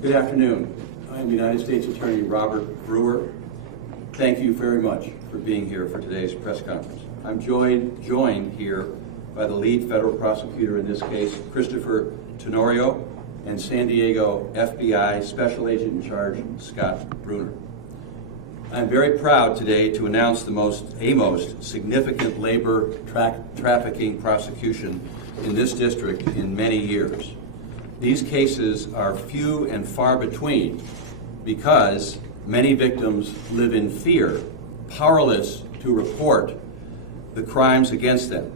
Good afternoon. I'm United States Attorney Robert Brewer. Thank you very much for being here for today's press conference. I'm joined here by the lead federal prosecutor in this case, Christopher Tenorio, and San Diego FBI Special Agent in Charge, Scott Bruner. I'm very proud today to announce a most significant labor trafficking prosecution in this district in many years. These cases are few and far between because many victims live in fear, powerless to report the crimes against them.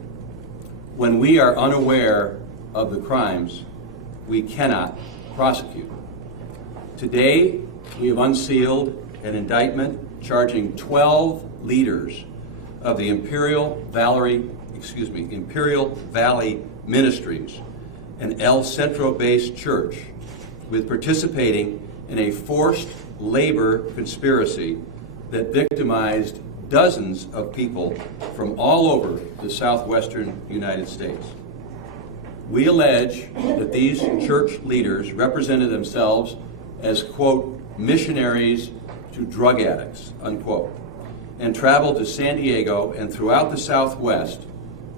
When we are unaware of the crimes, we cannot prosecute. Today, we have unsealed an indictment charging 12 leaders of the Imperial Valley Ministries, an El Centro-based church, with participating in a forced labor conspiracy that victimized dozens of people from all over the southwestern United States. We allege that these church leaders represented themselves as, quote, missionaries to drug addicts, unquote, and traveled to San Diego and throughout the Southwest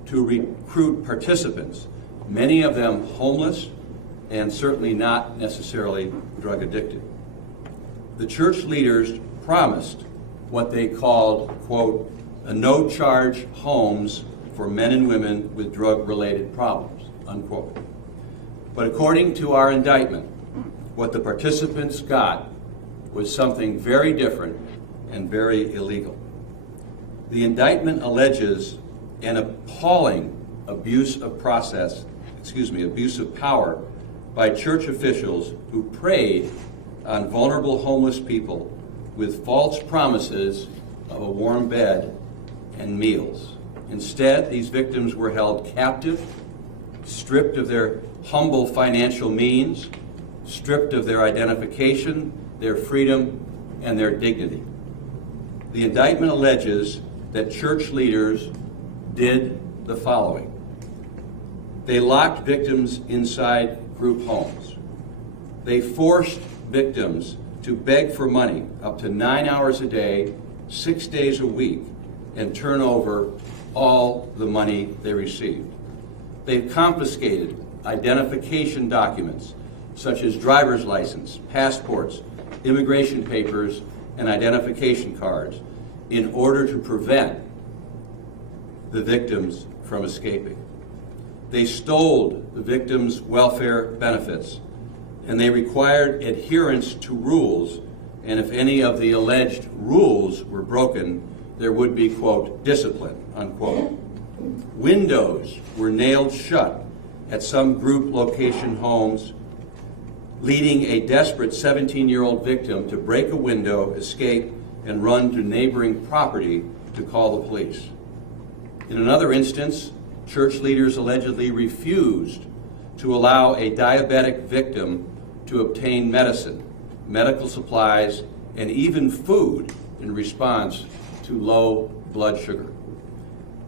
to recruit participants, many of them homeless and certainly not necessarily drug addicted. The church leaders promised what they called, quote, a no-charge homes for men and women with drug-related problems, unquote. But according to our indictment, what the participants got was something very different and very illegal. The indictment alleges an appalling abuse of power by church officials who preyed on vulnerable homeless people with false promises of a warm bed and meals. Instead, these victims were held captive, stripped of their humble financial means, stripped of their identification, their freedom, and their dignity. The indictment alleges that church leaders did the following. They locked victims inside group homes. They forced victims to beg for money up to 9 hours a day, 6 days a week, and turn over all the money they received. They've confiscated identification documents such as driver's license, passports, immigration papers, and identification cards in order to prevent the victims from escaping. They stole the victims' welfare benefits, and they required adherence to rules, and if any of the alleged rules were broken, there would be, quote, discipline, unquote. Windows were nailed shut at some group location homes, leading a desperate 17-year-old victim to break a window, escape, and run to neighboring property to call the police. In another instance, church leaders allegedly refused to allow a diabetic victim to obtain medicine, medical supplies, and even food in response to low blood sugar.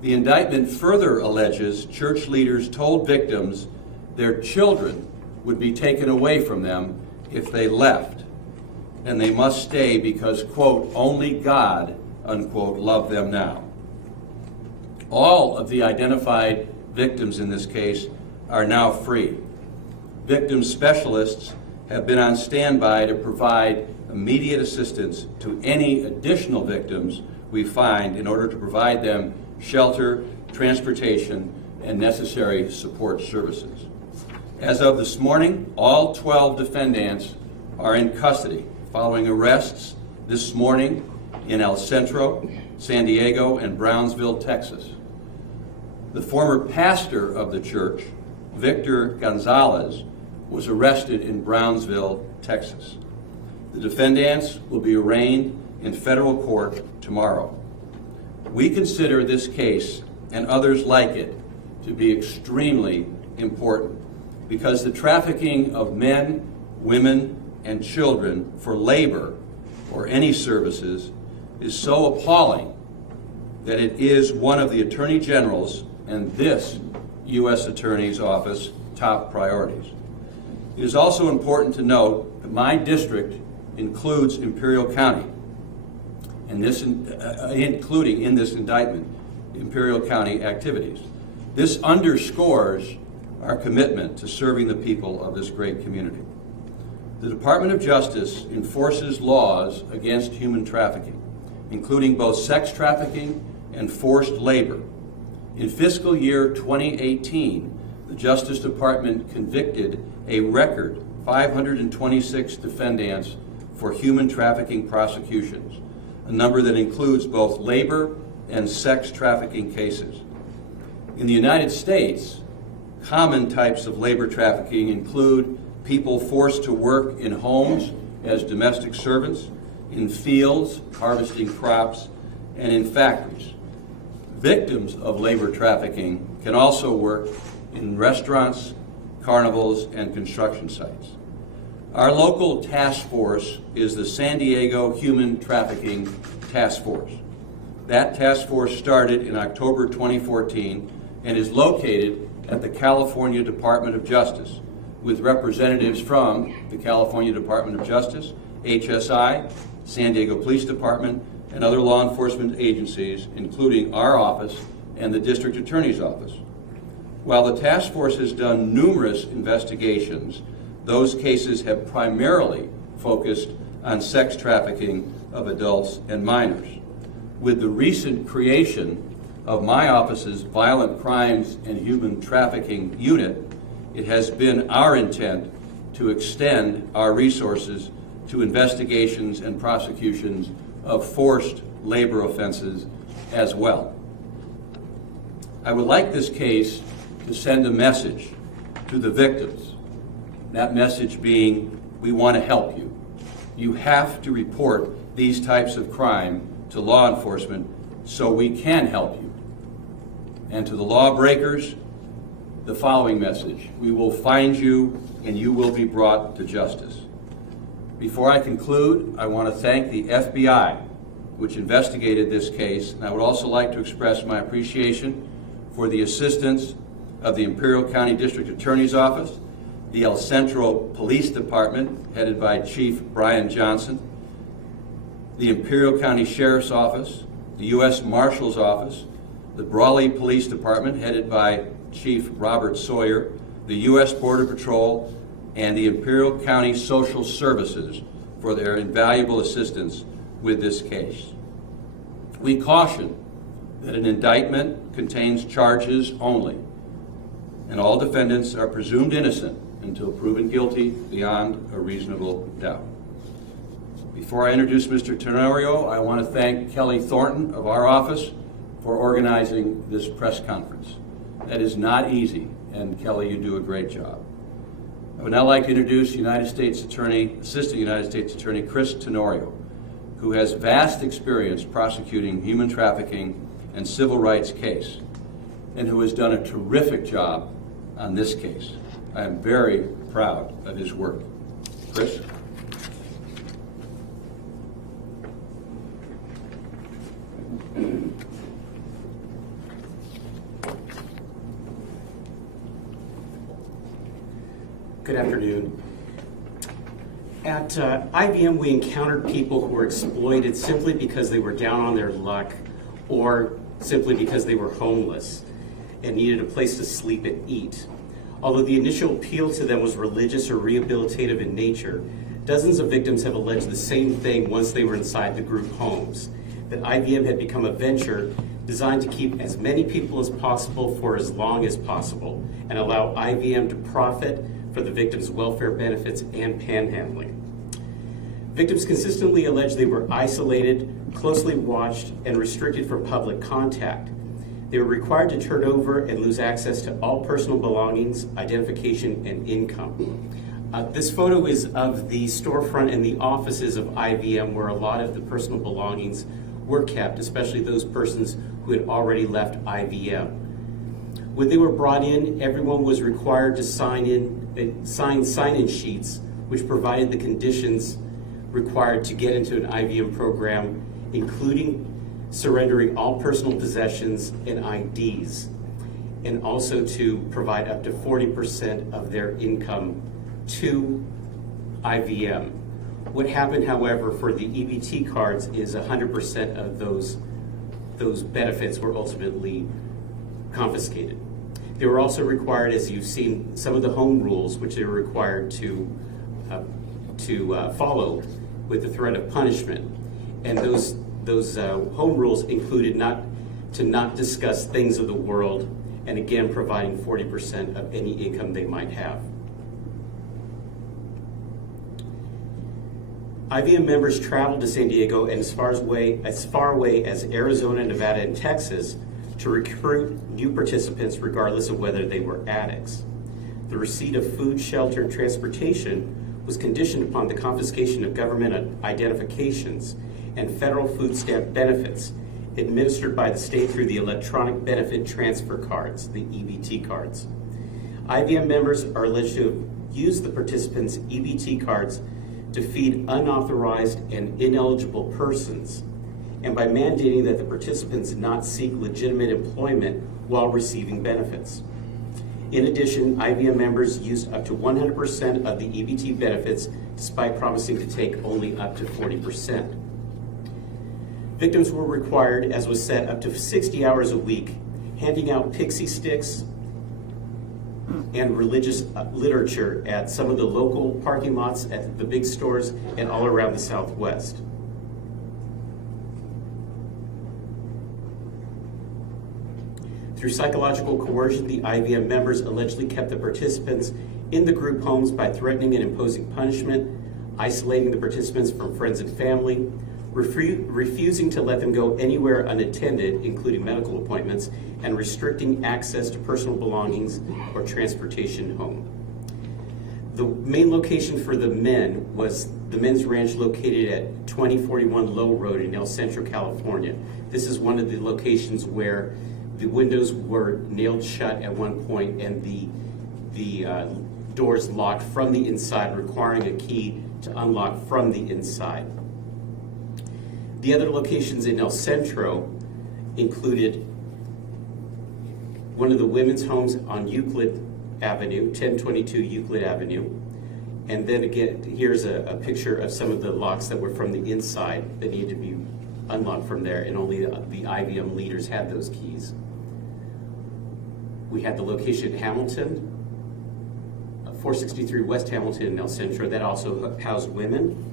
The indictment further alleges church leaders told victims their children would be taken away from them if they left, and they must stay because, quote, only God, unquote, loved them now. All of the identified victims in this case are now free. Victim specialists have been on standby to provide immediate assistance to any additional victims we find in order to provide them shelter, transportation, and necessary support services. As of this morning, all 12 defendants are in custody following arrests this morning in El Centro, San Diego, and Brownsville, Texas. The former pastor of the church, Victor Gonzalez, was arrested in Brownsville, Texas. The defendants will be arraigned in federal court tomorrow. We consider this case and others like it to be extremely important because the trafficking of men, women, and children for labor or any services is so appalling that it is one of the Attorney General's and this U.S. Attorney's Office top priorities. It is also important to note that my district includes Imperial County, and this, including in this indictment, Imperial County activities. This underscores our commitment to serving the people of this great community. The Department of Justice enforces laws against human trafficking, including both sex trafficking and forced labor. In fiscal year 2018, the Justice Department convicted a record 526 defendants for human trafficking prosecutions, a number that includes both labor and sex trafficking cases. In the United States, common types of labor trafficking include people forced to work in homes as domestic servants, in fields harvesting crops, and in factories. Victims of labor trafficking can also work in restaurants, carnivals, and construction sites. Our local task force is the San Diego Human Trafficking Task Force. That task force started in October 2014 and is located at the California Department of Justice, with representatives from the California Department of Justice, HSI, San Diego Police Department, and other law enforcement agencies, including our office and the District Attorney's Office. While the task force has done numerous investigations, those cases have primarily focused on sex trafficking of adults and minors. With the recent creation of my office's Violent Crimes and Human Trafficking Unit, it has been our intent to extend our resources to investigations and prosecutions of forced labor offenses as well. I would like this case to send a message to the victims. That message being, we want to help you. You have to report these types of crime to law enforcement so we can help you. And to the lawbreakers, the following message: we will find you and you will be brought to justice. Before I conclude, I want to thank the FBI, which investigated this case, and I would also like to express my appreciation for the assistance of the Imperial County District Attorney's Office, the El Centro Police Department, headed by Chief Brian Johnson, the Imperial County Sheriff's Office, the U.S. Marshal's Office, the Brawley Police Department, headed by Chief Robert Sawyer, the U.S. Border Patrol, and the Imperial County Social Services for their invaluable assistance with this case. We caution that an indictment contains charges only, and all defendants are presumed innocent until proven guilty beyond a reasonable doubt. Before I introduce Mr. Tenorio, I want to thank Kelly Thornton of our office for organizing this press conference. That is not easy, and Kelly, you do a great job. I would now like to introduce Assistant United States Attorney Chris Tenorio, who has vast experience prosecuting human trafficking and civil rights case, and who has done a terrific job on this case. I am very proud of his work. Chris? Good afternoon. At IBM, we encountered people who were exploited simply because they were down on their luck or simply because they were homeless and needed a place to sleep and eat. Although the initial appeal to them was religious or rehabilitative in nature, dozens of victims have alleged the same thing once they were inside the group homes, that IBM had become a venture designed to keep as many people as possible for as long as possible and allow IBM to profit for the victims' welfare benefits and panhandling. Victims consistently alleged they were isolated, closely watched, and restricted from public contact. They were required to turn over and lose access to all personal belongings, identification, and income. This photo is of the storefront and the offices of IBM, where a lot of the personal belongings were kept, especially those persons who had already left IBM. When they were brought in, everyone was required to sign sign-in sheets, which provided the conditions required to get into an IBM program, including surrendering all personal possessions and IDs, and also to provide up to 40% of their income to IVM. What happened, however, for the EBT cards is 100% of those benefits were ultimately confiscated. They were also required, as you've seen, some of the home rules, which they were required to follow with the threat of punishment. And those home rules included not discuss things of the world, and again, providing 40% of any income they might have. IVM members traveled to San Diego and as far away as Arizona, Nevada, and Texas to recruit new participants regardless of whether they were addicts. The receipt of food, shelter, and transportation was conditioned upon the confiscation of government identifications and federal food stamp benefits administered by the state through the electronic benefit transfer cards, the EBT cards. IVM members are alleged to have used the participants' EBT cards to feed unauthorized and ineligible persons, and by mandating that the participants not seek legitimate employment while receiving benefits. In addition, IVM members used up to 100% of the EBT benefits despite promising to take only up to 40%. Victims were required, as was said, up to 60 hours a week, handing out pixie sticks and religious literature at some of the local parking lots, at the big stores, and all around the Southwest. Through psychological coercion, the IVM members allegedly kept the participants in the group homes by threatening and imposing punishment, isolating the participants from friends and family, refusing to let them go anywhere unattended, including medical appointments, and restricting access to personal belongings or transportation home. The main location for the men was the men's ranch located at 2041 Low Road in El Centro, California. This is one of the locations where the windows were nailed shut at one point and the doors locked from the inside, requiring a key to unlock from the inside. The other locations in El Centro included one of the women's homes on Euclid Avenue, 1022 Euclid Avenue. And then again, here's a picture of some of the locks that were from the inside that needed to be unlocked from there, and only the IVM leaders had those keys. We had the location at Hamilton, 463 West Hamilton in El Centro, that also housed women.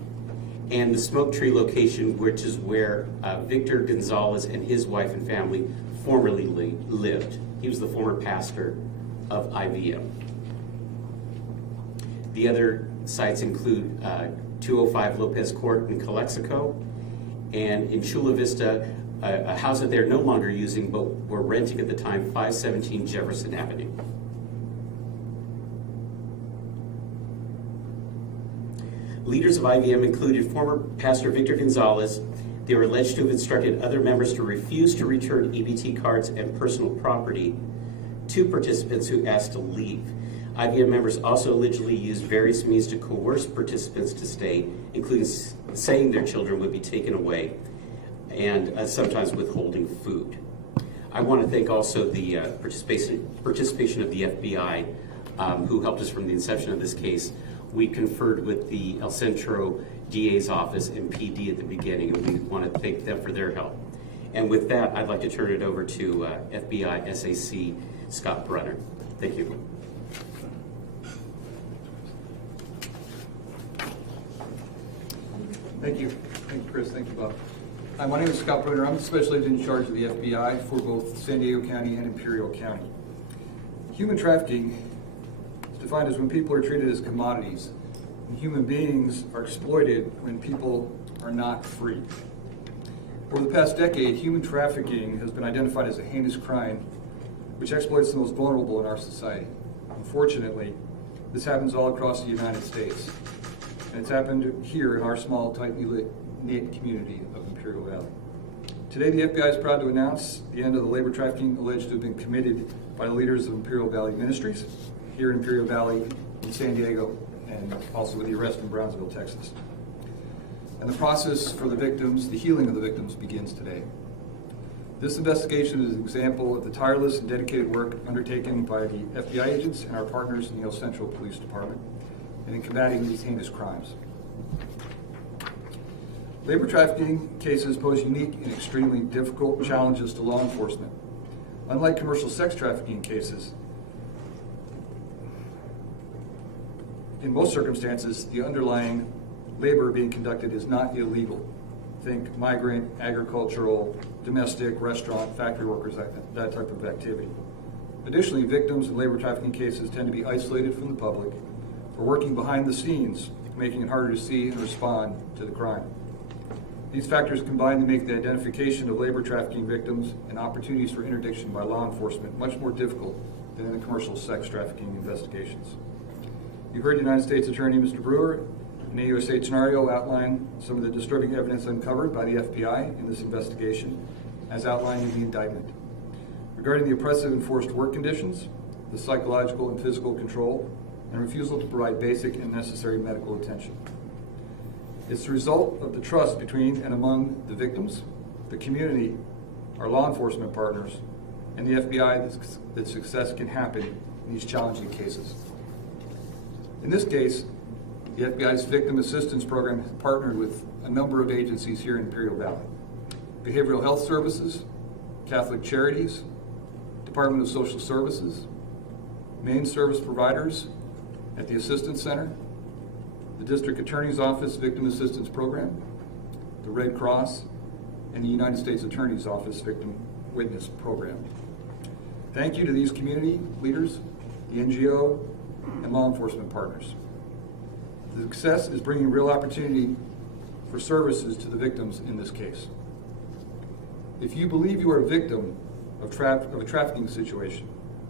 And the Smoke Tree location, which is where Victor Gonzalez and his wife and family formerly lived. He was the former pastor of IVM. The other sites include 205 Lopez Court in Calexico, and in Chula Vista, a house that they're no longer using but were renting at the time, 517 Jefferson Avenue. Leaders of IVM included former Pastor Victor Gonzalez. They were alleged to have instructed other members to refuse to return EBT cards and personal property to participants who asked to leave. IVM members also allegedly used various means to coerce participants to stay, including saying their children would be taken away and sometimes withholding food. I want to thank also the participation of the FBI, who helped us from the inception of this case. We conferred with the El Centro DA's office and PD at the beginning, and we want to thank them for their help. And with that, I'd like to turn it over to FBI SAC Scott Brunner. Thank you. Thank you. Thank you, Chris. Thank you, Bob. Hi, my name is Scott Brunner. I'm the special agent in charge of the FBI for both San Diego County and Imperial County. Human trafficking is defined as when people are treated as commodities, and human beings are exploited when people are not free. Over the past decade, human trafficking has been identified as a heinous crime which exploits the most vulnerable in our society. Unfortunately, this happens all across the United States. And it's happened here in our small, tightly knit community of Imperial Valley. Today, the FBI is proud to announce the end of the labor trafficking alleged to have been committed by the leaders of Imperial Valley Ministries here in Imperial Valley, in San Diego, and also with the arrest in Brownsville, Texas. And the process for the victims, the healing of the victims, begins today. This investigation is an example of the tireless and dedicated work undertaken by the FBI agents and our partners in the El Centro Police Department. and in combating these heinous crimes. Labor trafficking cases pose unique and extremely difficult challenges to law enforcement. Unlike commercial sex trafficking cases, in most circumstances, the underlying labor being conducted is not illegal. Think migrant, agricultural, domestic, restaurant, factory workers, that type of activity. Additionally, victims in labor trafficking cases tend to be isolated from the public or working behind the scenes, making it harder to see and respond to the crime. These factors combine to make the identification of labor trafficking victims and opportunities for interdiction by law enforcement much more difficult than in the commercial sex trafficking investigations. You heard United States Attorney Mr. Brewer and AUSA Tenario outline some of the disturbing evidence uncovered by the FBI in this investigation, as outlined in the indictment. Regarding the oppressive enforced work conditions, the psychological and physical control, and refusal to provide basic and necessary medical attention. It's the result of the trust between and among the victims, the community, our law enforcement partners, and the FBI that success can happen in these challenging cases. In this case, the FBI's Victim Assistance Program has partnered with a number of agencies here in Imperial Valley. Behavioral Health Services, Catholic Charities, Department of Social Services, main service providers at the Assistance Center, the District Attorney's Office Victim Assistance Program, the Red Cross, and the United States Attorney's Office Victim Witness Program. Thank you to these community leaders, the NGO, and law enforcement partners. The success is bringing real opportunity for services to the victims in this case. If you believe you are a victim of a trafficking situation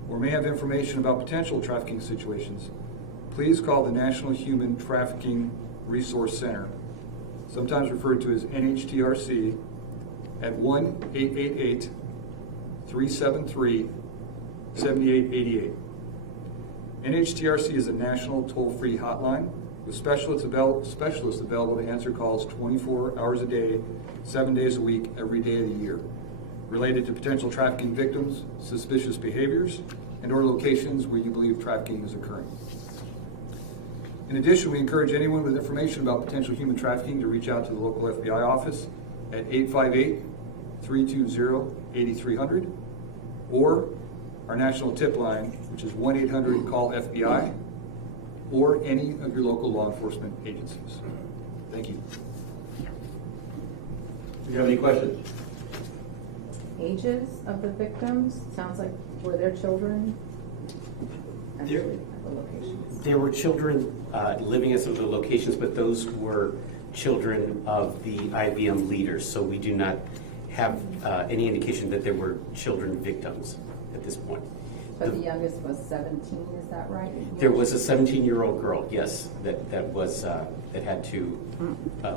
or may have information about potential trafficking situations, please call the National Human Trafficking Resource Center, sometimes referred to as NHTRC, at 1-888-373-7888. NHTRC is a national toll-free hotline with specialists available to answer calls 24 hours a day, 7 days a week, every day of the year, related to potential trafficking victims, suspicious behaviors, and or locations where you believe trafficking is occurring. In addition, we encourage anyone with information about potential human trafficking to reach out to the local FBI office at 858-320-8300 or our national tip line, which is 1-800-CALL-FBI, or any of your local law enforcement agencies. Thank you. Do you have any questions? Ages of the victims, sounds like were there children? There- Actually, at the locations. There were children living at some of the locations, but those were children of the IVM leaders, so we do not have any indication that there were children victims at this point. But the youngest was 17, is that right? There was a 17-year-old girl, yes, that had to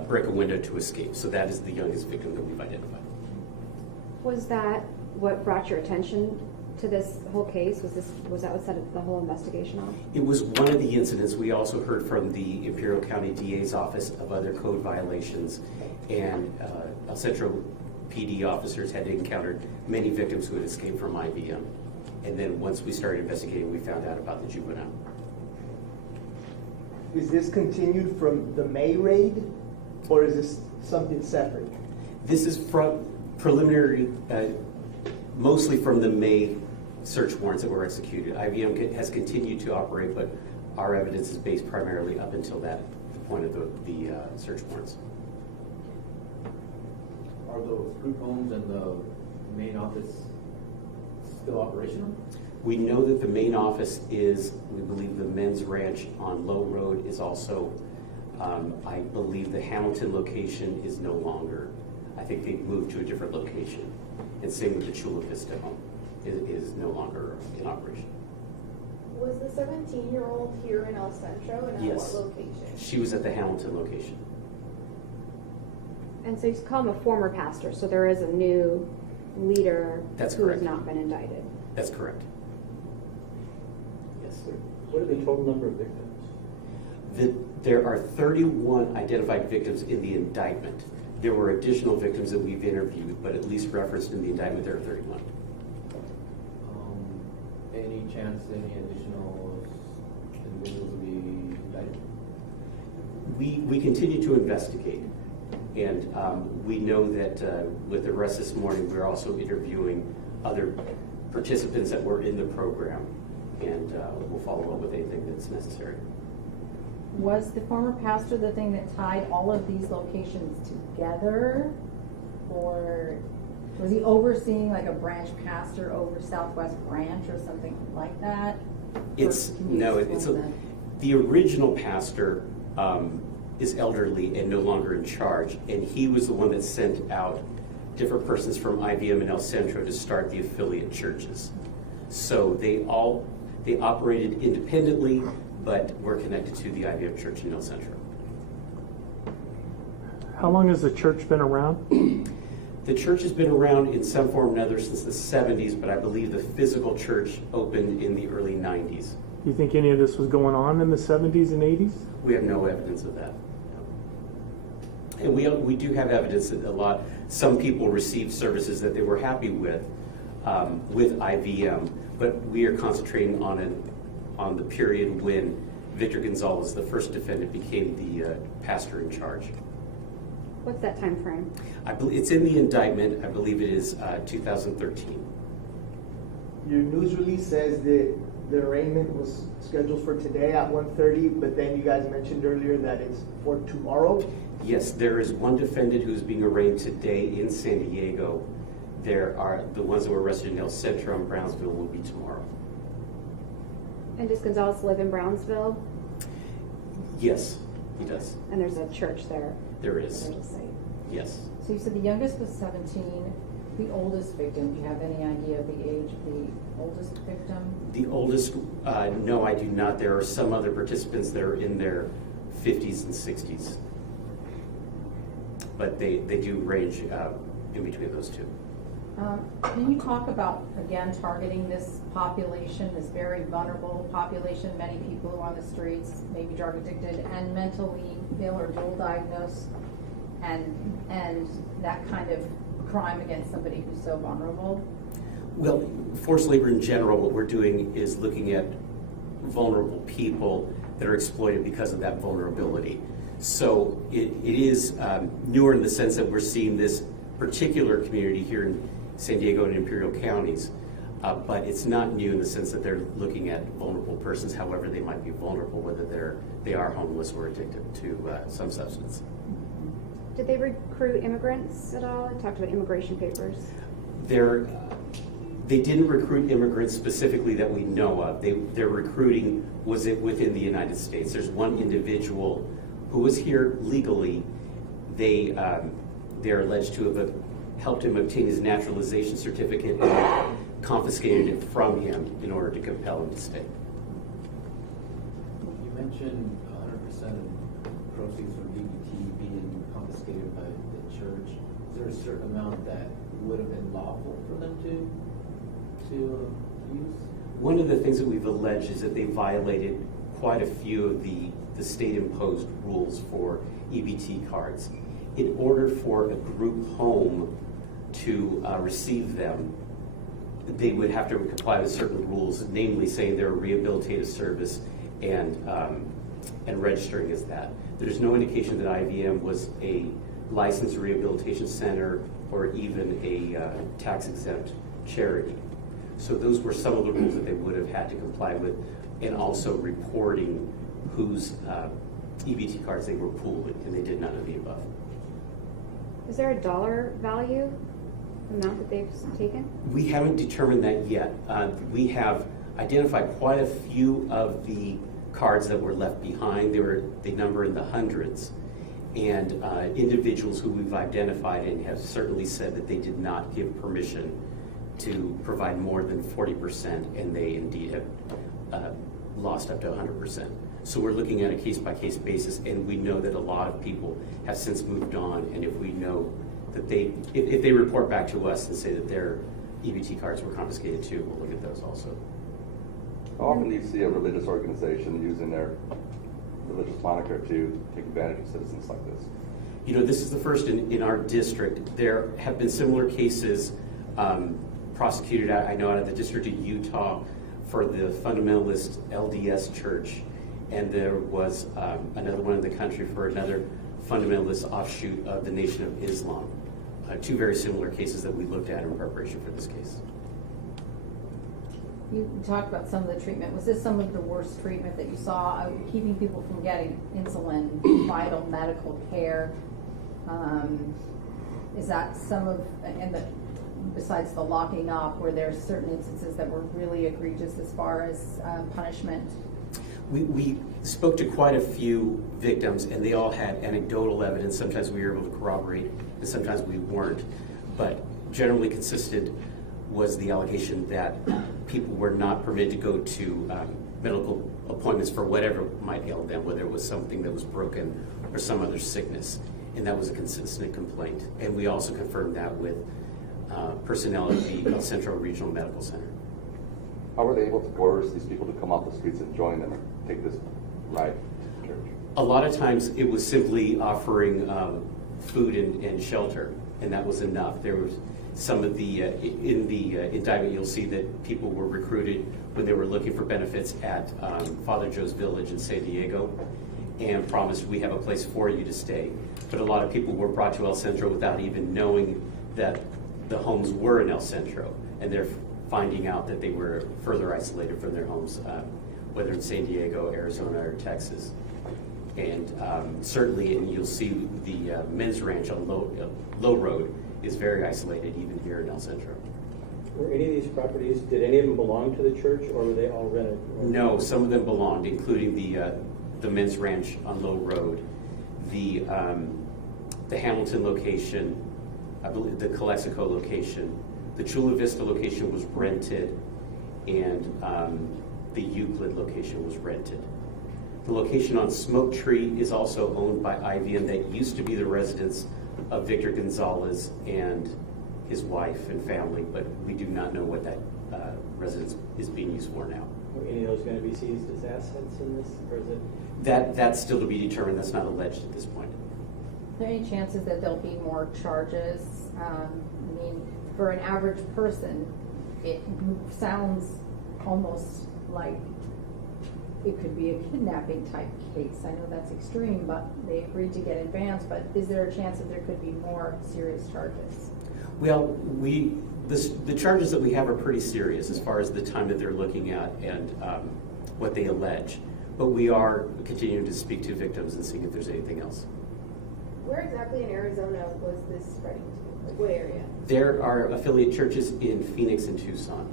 break a window to escape. So that is the youngest victim that we've identified. Was that what brought your attention to this whole case? Was that what set the whole investigation off? It was one of the incidents. We also heard from the Imperial County DA's office of other code violations, and El Centro PD officers had encountered many victims who had escaped from IVM. And then once we started investigating, we found out about the juvenile. Is this continued from the May raid, or is this something separate? This is from preliminary, mostly from the May search warrants that were executed. IVM has continued to operate, but our evidence is based primarily up until the point of the search warrants. Are the group homes and the main office still operational? We know that the main office is, we believe the men's ranch on Low Road is also, I believe the Hamilton location is no longer. I think they've moved to a different location. And same with the Chula Vista home is no longer in operation. Was the 17-year-old here in El Centro, and at Yes. what location? She was at the Hamilton location. And so you call him a former pastor, so there is a new leader That's who correct. has not been indicted. That's correct. Yes. What are the total number of victims? There are 31 identified victims in the indictment. There were additional victims that we've interviewed, but at least referenced in the indictment, there are 31. Any chance any additional individuals will be indicted? We continue to investigate, and we know that with the arrest this morning, we're also interviewing other participants that were in the program, and we'll follow up with anything that's necessary. Was the former pastor the thing that tied all of these locations together? Or was he overseeing like a branch pastor over Southwest Branch or something like that? The original pastor is elderly and no longer in charge, and he was the one that sent out different persons from IVM and El Centro to start the affiliate churches. So they operated independently, but were connected to the IVM church in El Centro. How long has the church been around? The church has been around in some form or another since the 70s, but I believe the physical church opened in the early 90s. Do you think any of this was going on in the 70s and 80s? We have no evidence of that. And we do have evidence that some people received services that they were happy with IVM, but we are concentrating on the period when Victor Gonzalez, the first defendant, became the pastor in charge. What's that time frame? I believe it's in the indictment. I believe it is 2013. Your news release says that the arraignment was scheduled for today at 1:30, but then you guys mentioned earlier that it's for tomorrow. Yes, there is one defendant who's being arraigned today in San Diego. There are the ones that were arrested in El Centro and Brownsville will be tomorrow. And does Gonzalez live in Brownsville? Yes, he does. And there's a church there. There is. There's a site. Yes. So you said the youngest was 17. The oldest victim, do you have any idea of the age of the oldest victim? The oldest, no, I do not. There are some other participants that are in their 50s and 60s. But they do range in between those two. Can you talk about, again, targeting this population, this very vulnerable population, many people who are on the streets, maybe drug addicted and mentally ill or dual diagnosed, and that kind of crime against somebody who's so vulnerable? Well, forced labor in general, what we're doing is looking at vulnerable people that are exploited because of that vulnerability. So it is newer in the sense that we're seeing this particular community here in San Diego and Imperial counties, but it's not new in the sense that they're looking at vulnerable persons, however they might be vulnerable, whether they are homeless or addicted to some substance. Did they recruit immigrants at all? I talked about immigration papers. They didn't recruit immigrants specifically that we know of. Their recruiting was within the United States. There's one individual who was here legally. They're alleged to have helped him obtain his naturalization certificate and confiscated it from him in order to compel him to stay. You mentioned 100% of proceeds from DBT being confiscated by the church. Is there a certain amount that would have been lawful for them to use? One of the things that we've alleged is that they violated quite a few of the state-imposed rules for EBT cards. In order for a group home to receive them, they would have to comply with certain rules, namely saying they're a rehabilitative service and registering as that. There's no indication that IVM was a licensed rehabilitation center or even a tax-exempt charity. So those were some of the rules that they would have had to comply with, and also reporting whose EBT cards they were pooling, and they did none of the above. Is there a dollar value amount that they've taken? We haven't determined that yet. We have identified quite a few of the cards that were left behind. They number in the hundreds. And individuals who we've identified and have certainly said that they did not give permission to provide more than 40%, and they indeed have lost up to 100%. So we're looking at a case-by-case basis, and we know that a lot of people have since moved on, and if we know that if they report back to us and say that their EBT cards were confiscated too, we'll look at those also. How often do you see a religious organization using their religious moniker to take advantage of citizens like this? You know, this is the first in our district. There have been similar cases prosecuted, I know, out of the District of Utah for the fundamentalist LDS Church, and there was another one in the country for another fundamentalist offshoot of the Nation of Islam. Two very similar cases that we looked at in preparation for this case. You talked about some of the treatment. Was this some of the worst treatment that you saw, keeping people from getting insulin, vital medical care? Is that some of, besides the locking up, were there certain instances that were really egregious as far as punishment? We spoke to quite a few victims, and they all had anecdotal evidence. Sometimes we were able to corroborate, and sometimes we weren't. But generally consistent was the allegation that people were not permitted to go to medical appointments for whatever might ail them, whether it was something that was broken or some other sickness. And that was a consistent complaint. And we also confirmed that with personnel at the El Centro Regional Medical Center. How were they able to coerce these people to come off the streets and join them and take this ride to church? A lot of times it was simply offering food and shelter, and that was enough. There was some of the, in the indictment, you'll see that people were recruited when they were looking for benefits at Father Joe's Village in San Diego, and promised, we have a place for you to stay. But a lot of people were brought to El Centro without even knowing that the homes were in El Centro, and they're finding out that they were further isolated from their homes, whether in San Diego, Arizona, or Texas. And certainly, and you'll see the men's ranch on Low Road is very isolated, even here in El Centro. Were any of these properties, did any of them belong to the church, or were they all rented? No, some of them belonged, including the men's ranch on Low Road, the Hamilton location, I believe the Calexico location, the Chula Vista location was rented, and the Euclid location was rented. The location on Smoke Tree is also owned by IVM. That used to be the residence of Victor Gonzalez and his wife and family, but we do not know what that residence is being used for now. Were any of those going to be seized as assets in this, or is it? That's still to be determined. That's not alleged at this point. Are there any chances that there'll be more charges? I mean, for an average person, it sounds almost like it could be a kidnapping type case. I know that's extreme, but they agreed to get advance, but is there a chance that there could be more serious charges? Well, the charges that we have are pretty serious as far as the time that they're looking at and what they allege. But we are continuing to speak to victims and see if there's anything else. Where exactly in Arizona was this spreading to? Like what area? There are affiliate churches in Phoenix and Tucson.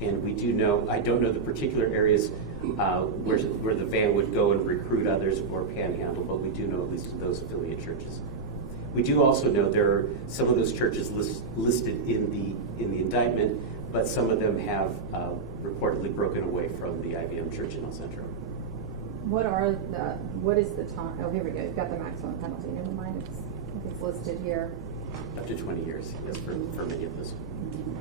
And we do know, I don't know the particular areas where the van would go and recruit others or panhandle, but we do know at least those affiliate churches. We do also know there are some of those churches listed in the indictment, but some of them have reportedly broken away from the IVM church in El Centro. What is the time? Oh, here we go. You've got the maximum penalty. Never mind. It's listed here. Up to 20 years, yes, for many of those.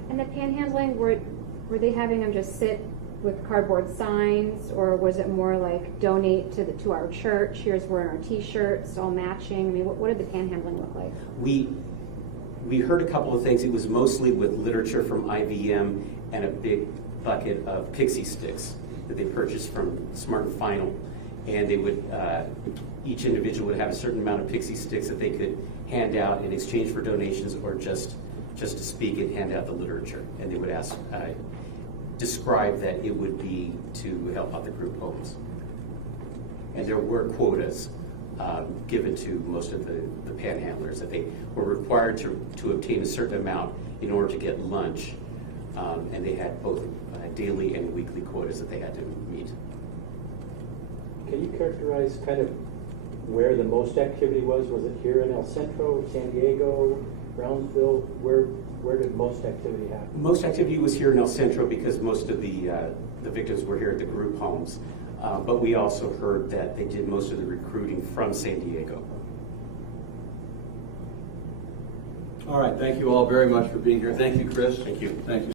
And the panhandling, were they having them just sit with cardboard signs, or was it more like donate to our church? Here's wearing our T-shirts, all matching. I mean, what did the panhandling look like? We heard a couple of things. It was mostly with literature from IVM and a big bucket of pixie sticks that they purchased from Smart and Final, and they would each individual would have a certain amount of pixie sticks that they could hand out in exchange for donations, or just to speak and hand out the literature. And they would ask, describe that it would be to help out the group homes. And there were quotas given to most of the panhandlers that they were required to obtain a certain amount in order to get lunch, and they had both daily and weekly quotas that they had to meet. Can you characterize kind of where the most activity was? Was it here in El Centro, San Diego, Brownsville? Where did most activity happen? Most activity was here in El Centro because most of the victims were here at the group homes. But we also heard that they did most of the recruiting from San Diego. All right, thank you all very much for being here. Thank you, Chris. Thank you. Thank you.